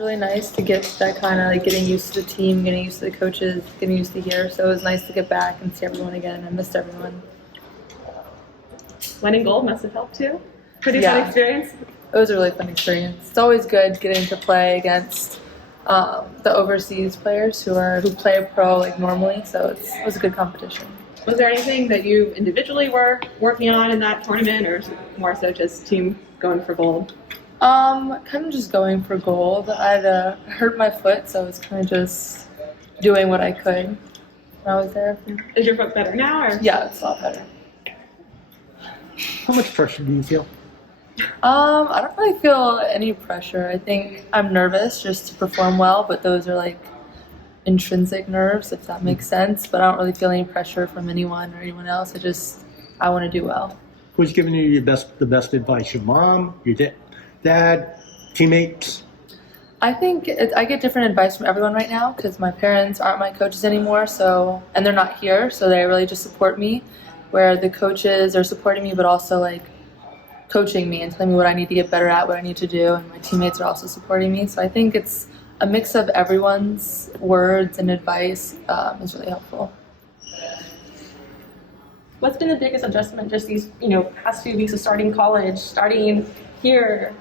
really nice to get that kind of like getting used to the team, getting used to the coaches, getting used to here. So it was nice to get back and see everyone again. I missed everyone. Winning gold must have helped too. Pretty fun experience. It was a really fun experience. It's always good getting to play against the overseas players who play pro like normally. So it was a good competition. Was there anything that you individually were working on in that tournament, or more so just team going for gold? Kind of just going for gold. I'd hurt my foot, so I was kind of just doing what I could when I was there. Is your foot better now? Or? Yeah, it's a lot better. How much pressure do you feel? I don't really feel any pressure. I think I'm nervous just to perform well, but those are like intrinsic nerves, if that makes sense. But I don't really feel any pressure from anyone or anyone else. I want to do well. Who's giving you the best advice? Your mom, your dad, teammates? I think I get different advice from everyone right now because my parents aren't my coaches anymore, and they're not here, so they really just support me. Where the coaches are supporting me, but also like coaching me and telling me what I need to get better at, what I need to do, and my teammates are also supporting me. So I think it's a mix of everyone's words and advice is really helpful. What's been the biggest adjustment just these past few weeks of starting college, starting here?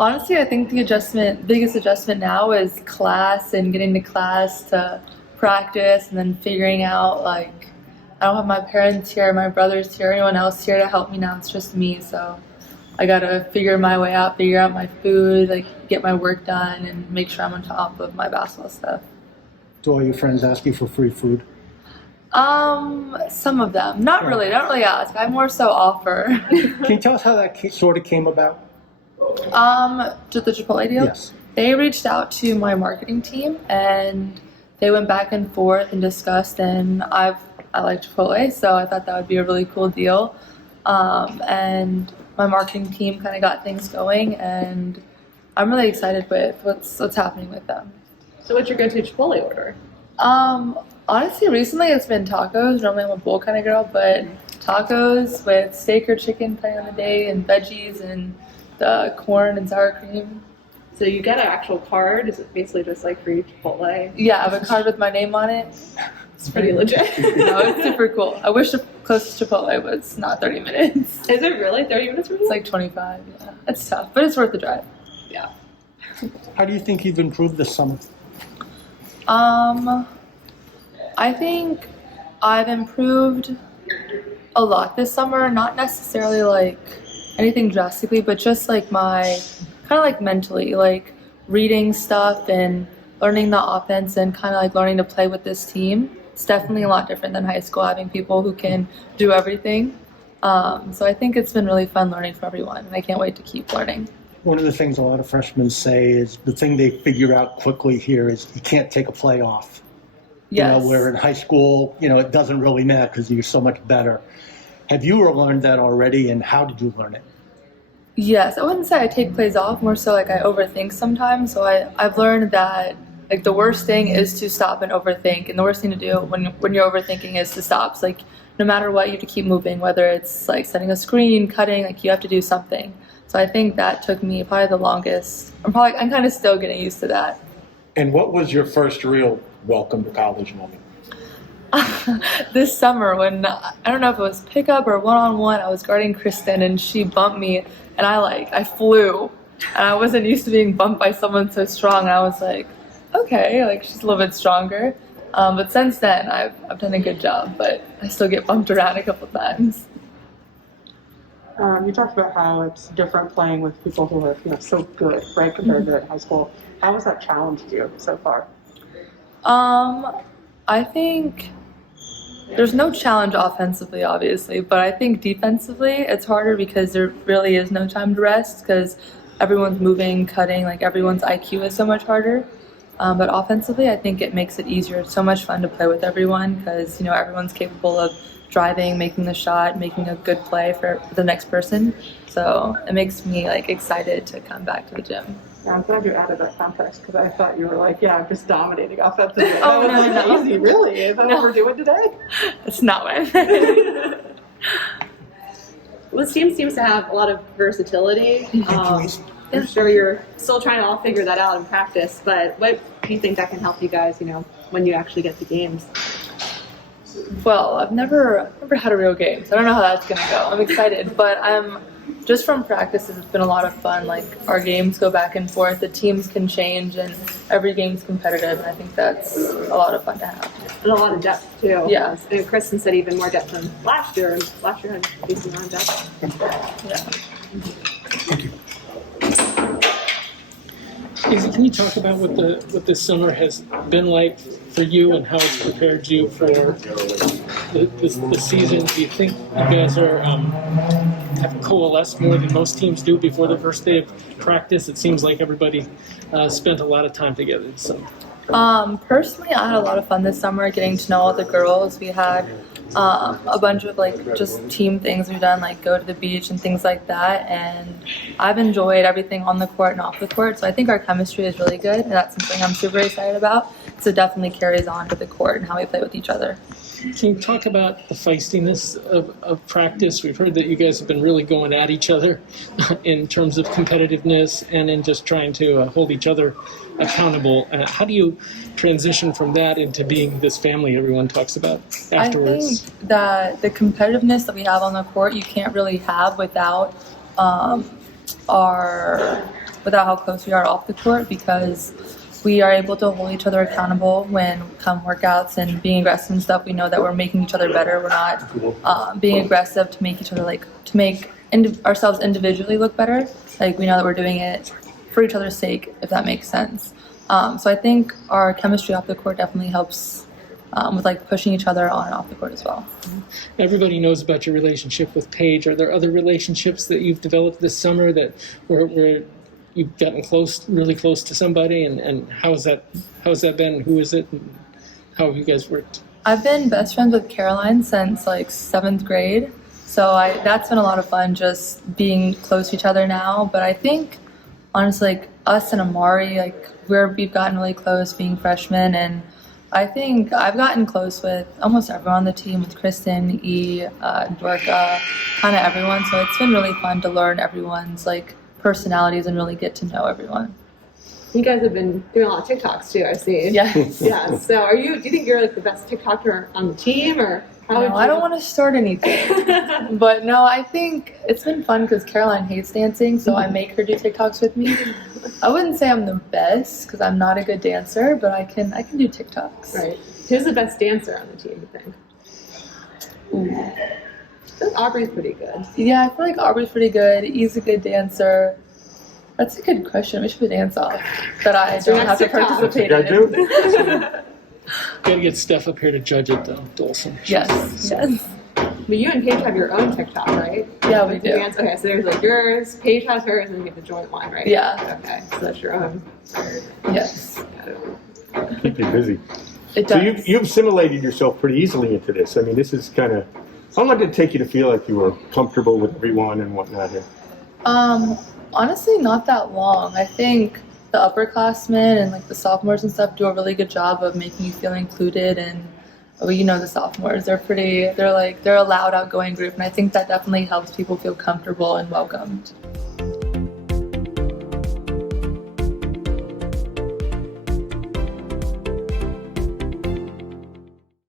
Honestly, I think the biggest adjustment now is class and getting to class to practice and then figuring out like I don't have my parents here, my brothers here, anyone else here to help me now. It's just me, so I gotta figure my way out, figure out my food, like get my work done, and make sure I'm on top of my basketball stuff. Do all your friends ask you for free food? Some of them. Not really. They don't really ask. I more so offer. Can you tell us how that sort of came about? To the Chipotle deal? Yes. They reached out to my marketing team, and they went back and forth and discussed, and I like Chipotle, so I thought that would be a really cool deal. And my marketing team kind of got things going, and I'm really excited with what's happening with them. So what's your go-to Chipotle order? Honestly, recently it's been tacos. Normally I'm a bowl kind of girl, but tacos with steak or chicken depending on the day, and veggies and the corn and sour cream. So you get an actual card? Is it basically just like free Chipotle? Yeah, I have a card with my name on it. It's pretty legit. No, it's super cool. I wish the closest Chipotle was not 30 minutes. Is it really 30 minutes for you? It's like 25, yeah. It's tough, but it's worth the drive. Yeah. How do you think you've improved this summer? I think I've improved a lot this summer, not necessarily like anything drastically, but just like my, kind of like mentally, like reading stuff and learning the offense and kind of like learning to play with this team. It's definitely a lot different than high school, having people who can do everything. So I think it's been really fun learning from everyone, and I can't wait to keep learning. One of the things a lot of freshmen say is the thing they figure out quickly here is you can't take a play off. Yes. Where in high school, it doesn't really matter because you're so much better. Have you learned that already, and how did you learn it? Yes, I wouldn't say I take plays off, more so like I overthink sometimes. So I've learned that like the worst thing is to stop and overthink, and the worst thing to do when you're overthinking is to stop. So like no matter what, you have to keep moving, whether it's like setting a screen, cutting, like you have to do something. So I think that took me probably the longest. I'm kind of still getting used to that. And what was your first real welcome to college moment? This summer when, I don't know if it was pickup or one-on-one, I was guarding Kristen and she bumped me and I flew. And I wasn't used to being bumped by someone so strong. And I was like, okay, like she's a little bit stronger. But since then, I've done a good job, but I still get bumped around a couple times. You talked about how it's different playing with people who are so good, right, compared to high school. How has that challenged you so far? I think there's no challenge offensively, obviously, but I think defensively it's harder because there really is no time to rest because everyone's moving, cutting, like everyone's IQ is so much harder. But offensively, I think it makes it easier. It's so much fun to play with everyone because, everyone's capable of driving, making the shot, making a good play for the next person. So it makes me excited to come back to the gym. Yeah, I'm glad you added that context because I thought you were just dominating offensively. Oh, no. Easy, really? Is that what we're doing today? That's not what I meant. Well, this team seems to have a lot of versatility. I'm Yeah. sure you're still trying to all figure that out in practice, but what do you think that can help you guys, when you actually get to games? Well, I've never had a real game, so I don't know how that's gonna go. I'm excited, but I'm just from practices. It's been a lot of fun. Like our games go back and forth. The teams can change, and every game's competitive. And I think that's a lot of fun to have. And a lot of depth too. Yeah. And Kristen said even more depth than last year. And last year had a decent amount of depth. Yeah. Izzy, can you talk about what this summer has been like for you and how it's prepared you for the season? Do you think you guys are have coalesced more than most teams do before the first day of practice? It seems like everybody spent a lot of time together. So, personally, I had a lot of fun this summer getting to know all the girls. We had a bunch of just team things we've done, like go to the beach and things like that, and I've enjoyed everything on the court and off the court, so I think our chemistry is really good, and that's something I'm super excited about. So it definitely carries on to the court and how we play with each other. can you talk about the feistiness of practice? We've heard that you guys have been really going at each other in terms of competitiveness and in just trying to hold each other accountable. How do you transition from that into being this family everyone talks about afterwards? I think that the competitiveness that we have on the court, you can't really have without without how close we are off the court, because we are able to hold each other accountable when come workouts and being aggressive and stuff. We know that we're making each other better. We're not being aggressive to make each other to make ourselves individually look better. Like, we know that we're doing it for each other's sake, if that makes sense. So I think our chemistry off the court definitely helps with pushing each other on and off the court as well. Everybody knows about your relationship with Paige. Are there other relationships that you've developed this summer that where you've gotten really close to somebody, and how has that been? Who is it, and how have you guys worked? I've been best friends with Caroline since 7th grade, so that's been a lot of fun, just being close to each other now. But I think honestly, us and Amari, we've gotten really close being freshmen, and I think I've gotten close with almost everyone on the team, with Kristen, Dorka, kind of everyone. So it's been really fun to learn everyone's personalities and really get to know everyone. You guys have been doing a lot of TikToks too, I see. Yes. Yeah. So do you think you're the best TikToker on the team, or how would No, you? I don't want to start anything. But no, I think it's been fun because Caroline hates dancing, so I make her do TikToks with me. I wouldn't say I'm the best because I'm not a good dancer, but I can do TikToks. Right. Who's the best dancer on the team, you think? Ooh. I think Aubrey's pretty good. Yeah, I feel like Aubrey's pretty good. He's a good dancer. That's a good question. We should have a dance off that I don't have to TikTok. participate That's what you in. Gotta get Steph up here to judge it, though, Dolson. Yes. But you and Paige have your own TikTok, right? Yeah, we With the do. dance. Okay, so there's yours, Paige has hers, and then you have the joint one, right? Yeah. Okay, so that's your own. Yes. Keep you busy. It So does. you've assimilated yourself pretty easily into this. I mean, this is kind of, how long did it take you to feel like you were comfortable with everyone and whatnot here? Honestly, not that long. I think the upperclassmen and the sophomores and stuff do a really good job of making you feel included. And the sophomores, they're a loud, outgoing group, and I think that definitely helps people feel comfortable and welcomed.